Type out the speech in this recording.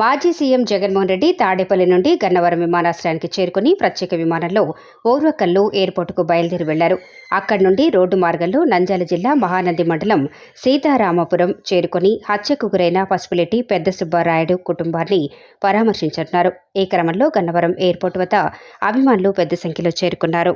మాజీ సీఎం జగన్మోహన్ రెడ్డి తాడేపల్లి నుండి గన్నవరం విమానాశ్రయానికి చేరుకుని ప్రత్యేక విమానంలో ఓర్వకల్లు ఎయిర్పోర్టుకు బయలుదేరి వెళ్లారు. అక్కడి నుండి రోడ్డు మార్గంలో నంద్యాల జిల్లా మహానంది మండలం సీతారామపురం చేరుకుని హత్యకు గురైన పసుపులెట్టి పెద్ద సుబ్బారాయుడు కుటుంబాన్ని పరామర్శించనున్నారు. ఈ క్రమంలో గన్నవరం ఎయిర్పోర్టు వద్ద అభిమానులు పెద్ద సంఖ్యలో చేరుకున్నారు.